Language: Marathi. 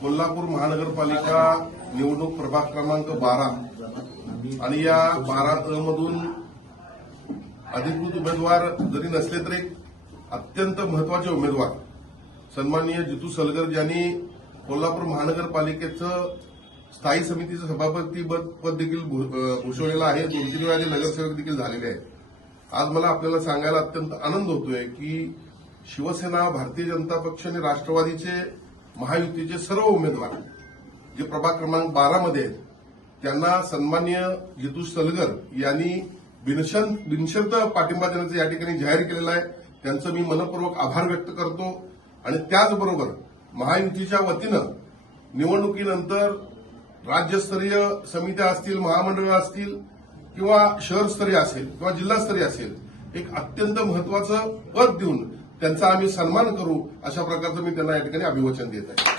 कोल्हापूर महानगरपालिका निवडणूक प्रभाग क्रमांक 12 आणि या 12 मधून अधिकृत उमेदवार जरी नसले तरी अत्यंत महत्वाचे उमेदवार सन्माननीय जितू सलगर ज्यांनी कोल्हापूर महानगरपालिकेचं स्थायी समितीचं सभापती पद देखील भूषवलेलं आहे, 2-3 वेळा ते नगरसेवक देखील झालेले आहेत. आज मला आपल्याला सांगायला अत्यंत आनंद होतोय की शिवसेना, भारतीय जनता पक्ष आणि राष्ट्रवादीचे महायुतीचे सर्व उमेदवार जे प्रभाग क्रमांक 12 मध्ये आहेत त्यांना सन्माननीय जितू सलगर यांनी बिनशर्त पाठिंबा देण्याचं या ठिकाणी जाहीर केलेलं आहे. त्यांचं मी मनपूर्वक आभार व्यक्त करतो आणि त्याचबरोबर महायुतीच्या वतीनं निवडणुकीनंतर राज्यस्तरीय समित्या असतील, महामंडळं असतील किंवा शहरस्तरीय असेल किंवा जिल्हास्तरीय असेल, एक अत्यंत महत्वाचं पद देऊन त्यांचा आम्ही सन्मान करू अशा प्रकारचं मी त्यांना या ठिकाणी अभिवचन देत आहे.